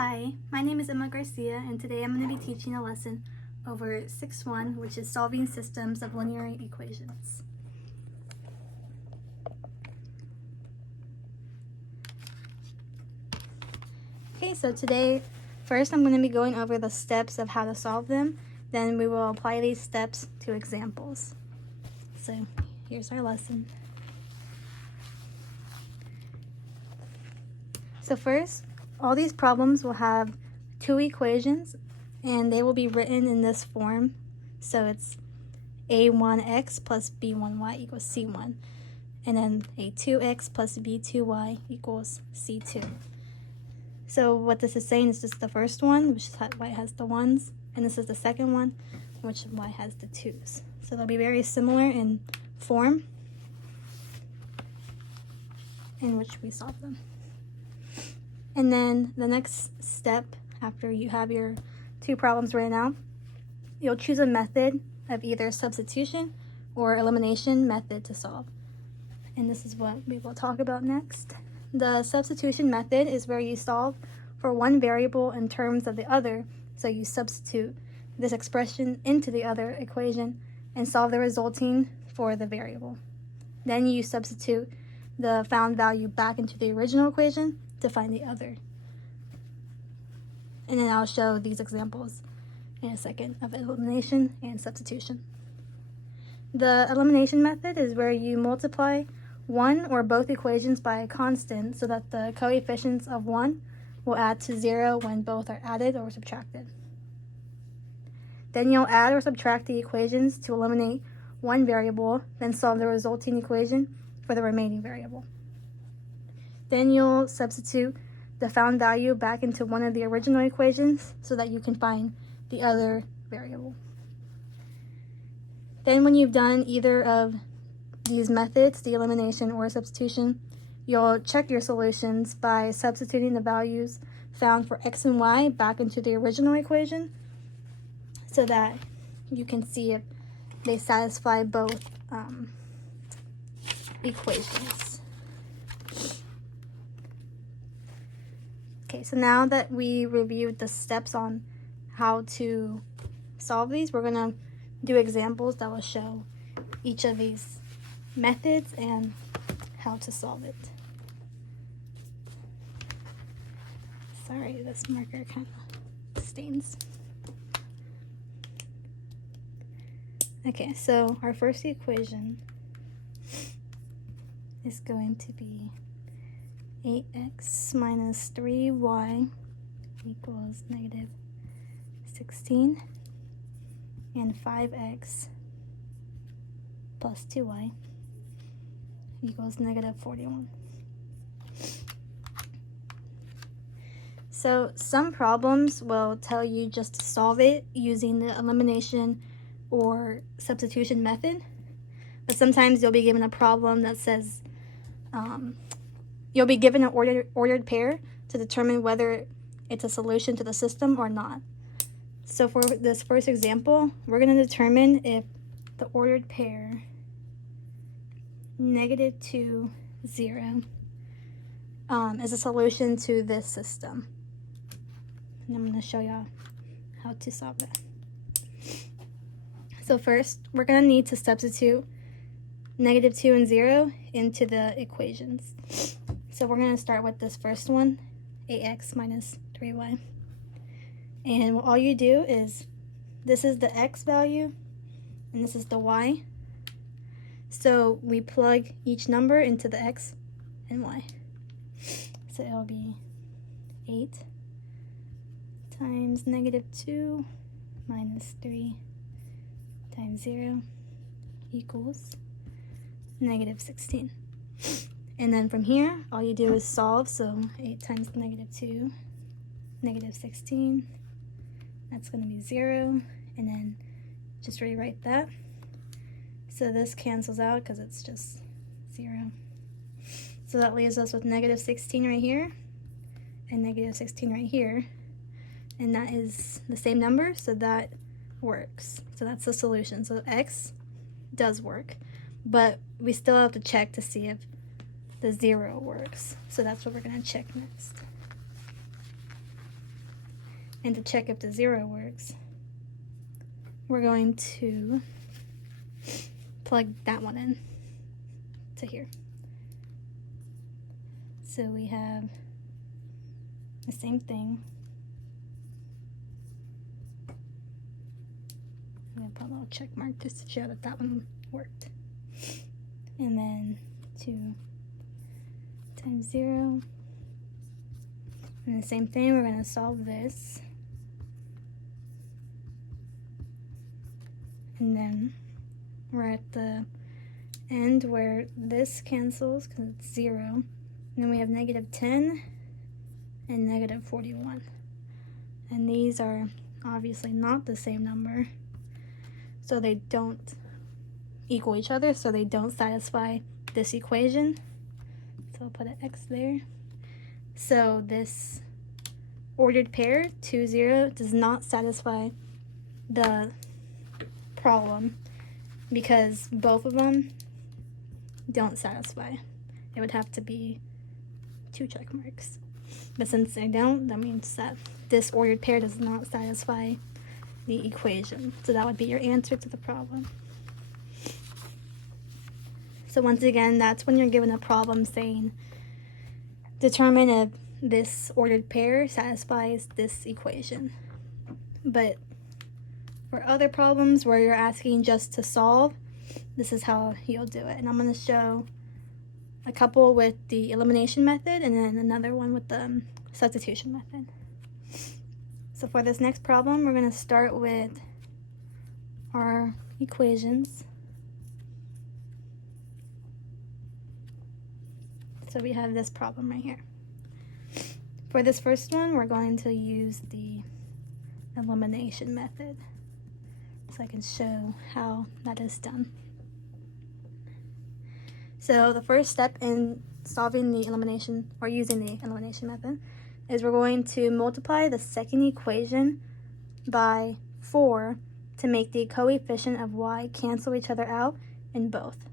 Hi, my name is Emma Garcia, and today I'm going to be teaching a lesson over 6.1, which is solving systems of linear equations. Okay, so today, first I'm going to be going over the steps of how to solve them. Then we will apply these steps to examples. So here's our lesson. So first, all these problems will have two equations, and they will be written in this form. So it's a1x plus b1y equals c1, and then a2x plus b2y equals c2. So what this is saying is just the first one, which is why it has the ones, and this is the second one, which is why it has the twos. So they'll be very similar in form in which we solve them. And then the next step, after you have your two problems written out, you'll choose a method of either substitution or elimination method to solve. And this is what we will talk about next. The substitution method is where you solve for one variable in terms of the other. So you substitute this expression into the other equation and solve the resulting for the variable. Then you substitute the found value back into the original equation to find the other. And then I'll show these examples in a second of elimination and substitution. The elimination method is where you multiply one or both equations by a constant so that the coefficients of one will add to 0 when both are added or subtracted. Then you'll add or subtract the equations to eliminate one variable, then solve the resulting equation for the remaining variable. Then you'll substitute the found value back into one of the original equations so that you can find the other variable. Then when you've done either of these methods, the elimination or substitution, you'll check your solutions by substituting the values found for x and y back into the original equation so that you can see if they satisfy both equations. Okay, so now that we reviewed the steps on how to solve these, we're going to do examples that will show each of these methods and how to solve it. Sorry, this marker kind of stains. Okay, so our first equation is going to be 8x minus 3y equals negative 16, and 5x plus 2y equals negative 41. So some problems will tell you just to solve it using the elimination or substitution method, but sometimes you'll be given a problem that says you'll be given an ordered pair to determine whether it's a solution to the system or not. So for this first example, we're going to determine if the ordered pair negative 2, 0 is a solution to this system. And I'm going to show y'all how to solve that. So first, we're going to need to substitute negative 2 and 0 into the equations. So we're going to start with this first one, 8x minus 3y. And all you do is, this is the x value, and this is the y. So we plug each number into the x and y. So it'll be 8 times negative 2 minus 3 times 0 equals negative 16. And then from here, all you do is solve. So 8 times negative 2, negative 16. That's going to be 0. And then just rewrite that. So this cancels out because it's just 0. So that leaves us with negative 16 right here and negative 16 right here. And that is the same number, so that works. So that's the solution. So x does work. But we still have to check to see if the 0 works. So that's what we're going to check next. And to check if the 0 works, we're going to plug that one in to here. So we have the same thing. I'm going to put a little check mark just to show that that one worked. And then 2 times 0. And the same thing, we're going to solve this. And then we're at the end where this cancels because it's 0. And then we have -10 and -41. And these are obviously not the same number, so they don't equal each other, so they don't satisfy this equation. So I'll put an X there. So this ordered pair, 2, 0, does not satisfy the problem because both of them don't satisfy. It would have to be 2 check marks. But since they don't, that means that this ordered pair does not satisfy the equation. So that would be your answer to the problem. So once again, that's when you're given a problem saying, determine if this ordered pair satisfies this equation. But for other problems where you're asking just to solve, this is how you'll do it. And I'm going to show a couple with the elimination method and then another one with the substitution method. So for this next problem, we're going to start with our equations. So we have this problem right here. For this first one, we're going to use the elimination method, so I can show how that is done. So the first step in solving the elimination, or using the elimination method, is we're going to multiply the second equation by 4 to make the coefficient of y cancel each other out in both.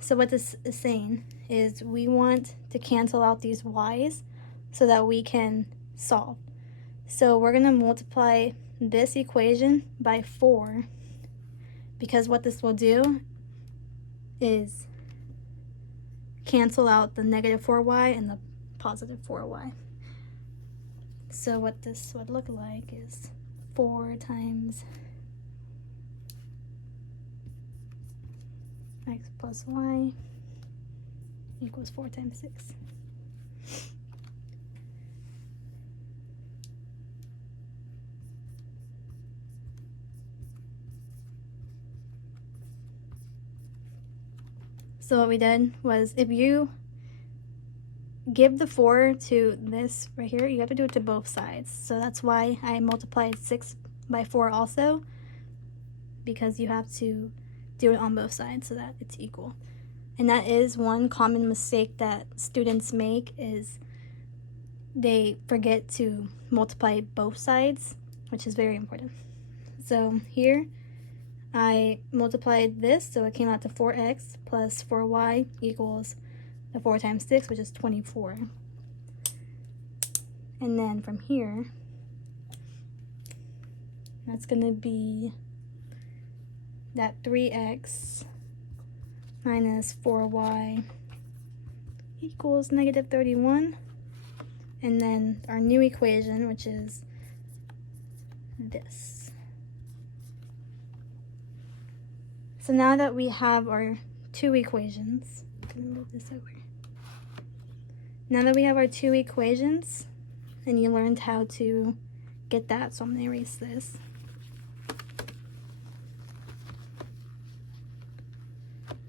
So what this is saying is we want to cancel out these y's so that we can solve. So we're going to multiply this equation by 4, because what this will do is cancel out the -4y and the +4y. So what this would look like is 4 times x plus y equals 4 times 6. So what we did was, if you give the 4 to this right here, you have to do it to both sides. So that's why I multiplied 6 by 4 also, because you have to do it on both sides so that it's equal. And that is one common mistake that students make, is they forget to multiply both sides, which is very important. So here I multiplied this, so it came out to 4x plus 4y equals the 4 times 6, which is 24. And then from here, that's going to be that 3x minus 4y equals -31. And then our new equation, which is this. So now that we have our 2 equations, I'm going to move this over. Now that we have our 2 equations, and you learned how to get that, so I'm going to erase this.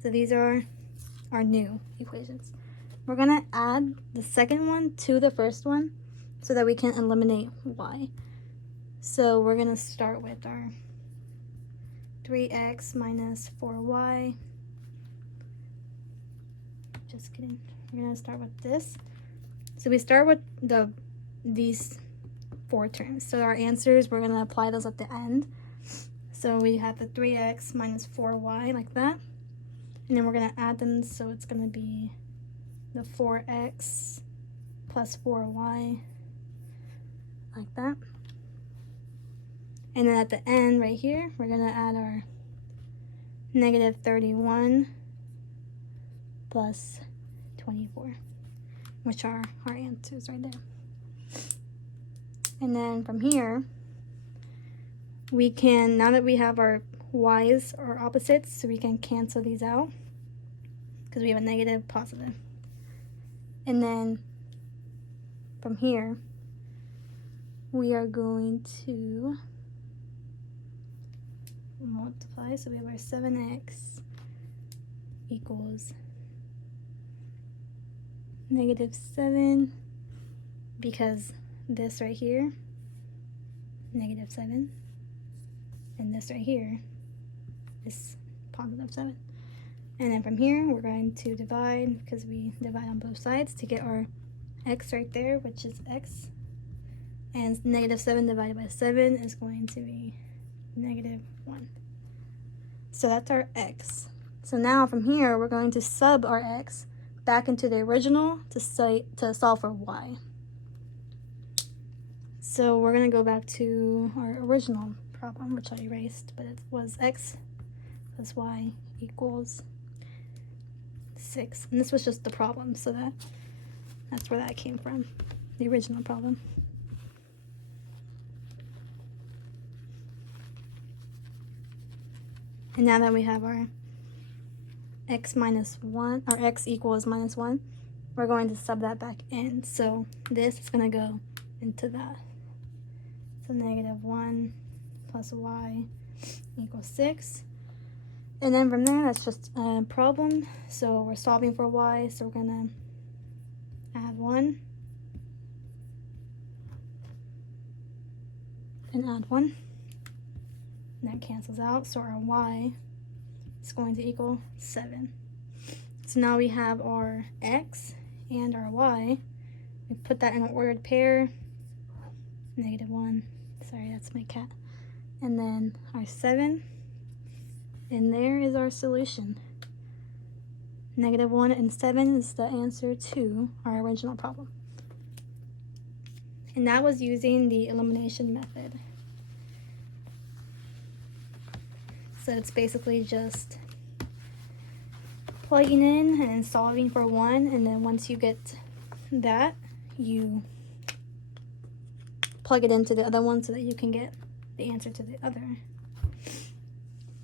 So these are our new equations. We're going to add the second one to the first one so that we can eliminate y. So we're going to start with our 3x minus 4y. Just kidding. We're going to start with this. So we start with these 4 terms. So our answers, we're going to apply those at the end. So we have the 3x minus 4y like that. And then we're going to add them, so it's going to be the 4x plus 4y like that. And then at the end right here, we're going to add our negative 31 plus 24, which are our answers right there. And then from here, we can, now that we have our y's or opposites, so we can cancel these out because we have a negative, positive. And then from here, we are going to multiply. So we have our 7x equals negative 7, because this right here, negative 7, and this right here is positive 7. And then from here, we're going to divide, because we divide on both sides, to get our x right there, which is x. And negative 7 divided by 7 is going to be negative 1. So that's our x. So now from here, we're going to sub our x back into the original to solve for y. So we're going to go back to our original problem, which I erased, but it was x plus y equals 6. And this was just the problem, so that's where that came from, the original problem. And now that we have our x minus 1, or x equals minus 1, we're going to sub that back in. So this is going to go into that. So negative 1 plus y equals 6. And then from there, that's just a problem. So we're solving for y, so we're going to add 1 and add 1. And that cancels out, so our y is going to equal 7. So now we have our x and our y. We put that in an ordered pair. Negative 1. Sorry, that's my cat. And then our 7. And there is our solution. Negative 1 and 7 is the answer to our original problem. And that was using the elimination method. So it's basically just plugging in and solving for 1, and then once you get that, you plug it into the other one so that you can get the answer to the other.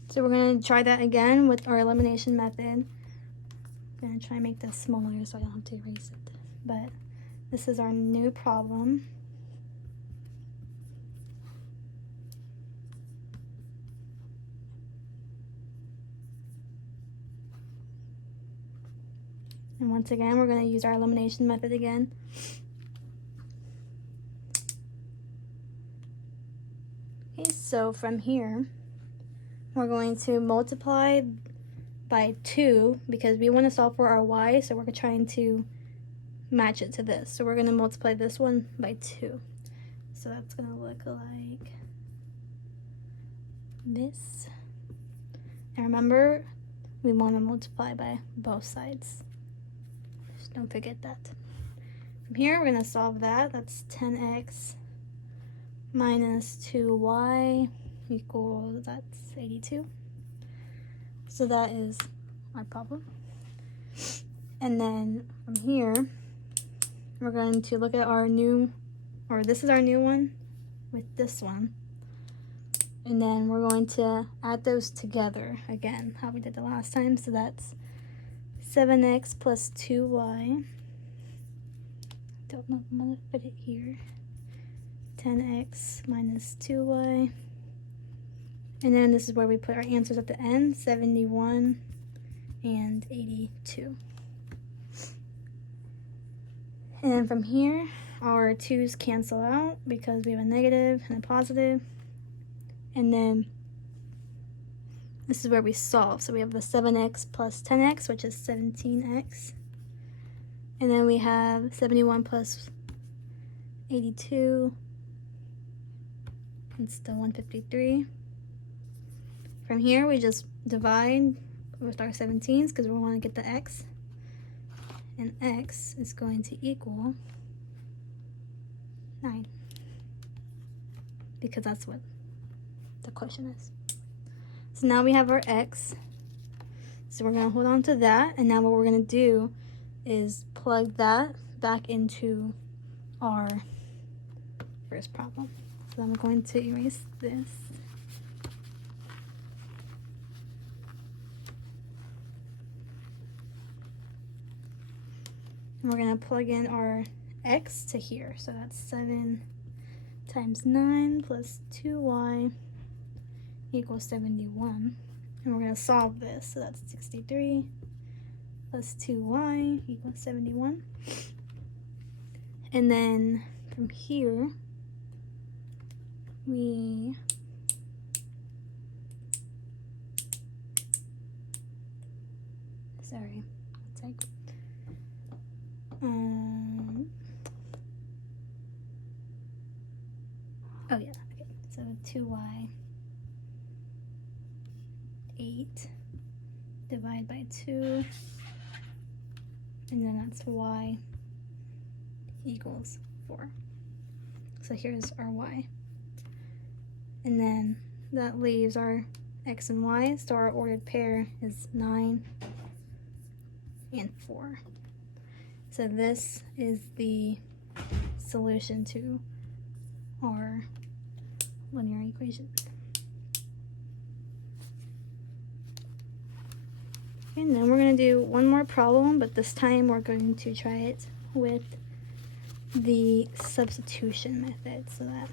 So we're going to try that again with our elimination method. I'm going to try and make this smaller so I don't have to erase it. But this is our new problem. And once again, we're going to use our elimination method again. Okay, so from here, we're going to multiply by 2 because we want to solve for our y, so we're trying to match it to this. So we're going to multiply this one by 2. So that's going to look like this. And remember, we want to multiply by both sides. Don't forget that. From here, we're going to solve that. That's 10x minus 2y equals, that's 82. So that is our problem. And then from here, we're going to look at our new, or this is our new one with this one. And then we're going to add those together again, how we did the last time. So that's 7x plus 2y. Don't know if I'm going to fit it here. 10x minus 2y. And then this is where we put our answers at the end, 71 and 82. And then from here, our 2's cancel out because we have a negative and a positive. And then this is where we solve. So we have the 7x plus 10x, which is 17x. And then we have 71 plus 82. It's still 153. From here, we just divide with our 17s because we want to get the x. And x is going to equal 9. Because that's what the question is. So now we have our x. So we're going to hold on to that. And now what we're going to do is plug that back into our first problem. So I'm going to erase this. And we're going to plug in our x to here. So that's 7 times 9 plus 2y equals 71. And we're going to solve this. So that's 63 plus 2y equals 71. And then from here, we it's like oh yeah, okay. So 2y 8 divide by 2, and then that's y equals 4. So here's our y. And then that leaves our x and y, so our ordered pair is 9 and 4. So this is the solution to our linear equation. And then we're going to do one more problem, but this time we're going to try it with the substitution method so that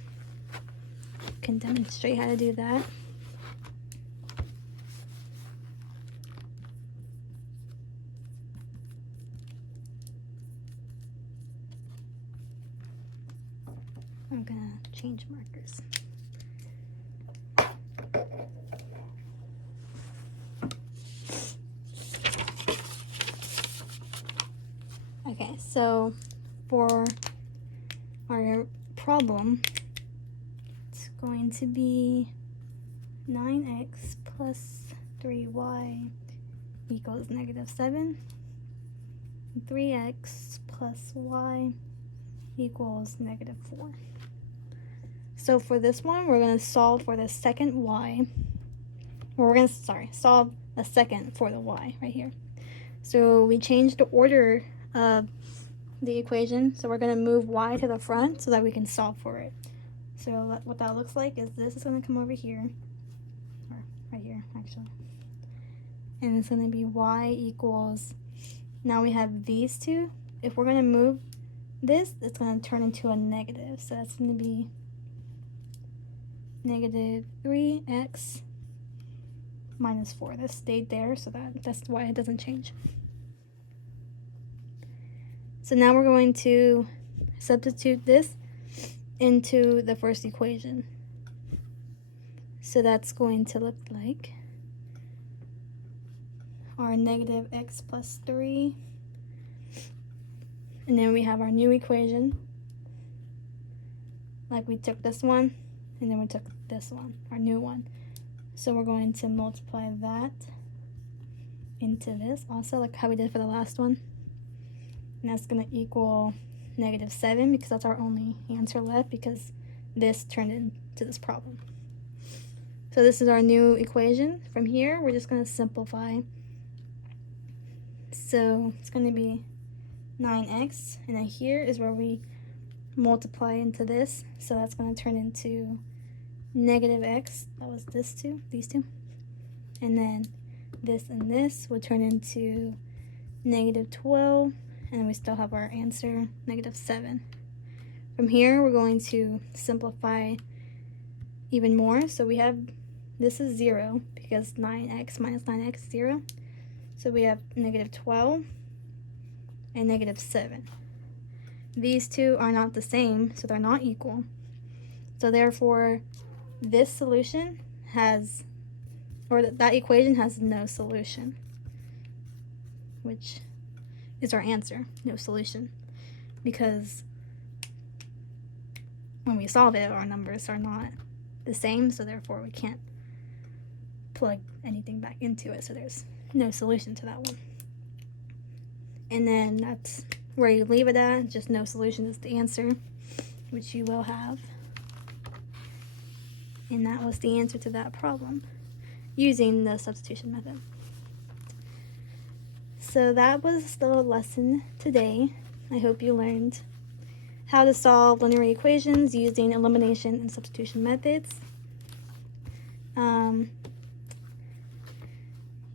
I can demonstrate how to do that. I'm gonna change markers. Okay, so for our problem, it's going to be 9x plus 3y equals -7. 3x plus y equals -4. So for this one, we're going to solve for the second y. Or we're going to, solve a second for the y right here. So we changed the order of the equation. So we're going to move y to the front so that we can solve for it. So what that looks like is this is going to come over here. Or right here, actually. And it's going to be y equals, now we have these two. If we're going to move this, it's going to turn into a negative. So that's going to be -3x minus 4. This stayed there, so that's why it doesn't change. So now we're going to substitute this into the first equation. So that's going to look like our -x plus 3. And then we have our new equation. Like we took this one, and then we took this one, our new one. So we're going to multiply that into this also, like how we did for the last one. And that's going to equal -7 because that's our only answer left because this turned into this problem. So this is our new equation. From here, we're just going to simplify. So it's going to be 9x, and then here is where we multiply into this. So that's going to turn into -x. That was these two. And then this and this would turn into -12. And we still have our answer, -7. From here, we're going to simplify even more. So we have, this is 0 because 9x minus 9x is 0. So we have -12 and -7. These two are not the same, so they're not equal. So therefore, this solution has, or that equation has no solution, which is our answer, no solution, because when we solve it, our numbers are not the same, so therefore we can't plug anything back into it, so there's no solution to that one. And then that's where you leave it at, just no solution is the answer, which you will have. And that was the answer to that problem using the substitution method. So that was the lesson today. I hope you learned how to solve linear equations using elimination and substitution methods.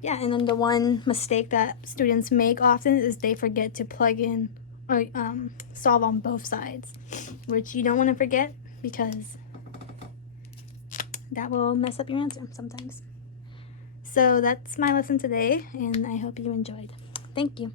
Yeah, and then the one mistake that students make often is they forget to plug in or solve on both sides, which you don't want to forget because that will mess up your answer sometimes. So that's my lesson today, and I hope you enjoyed. Thank you.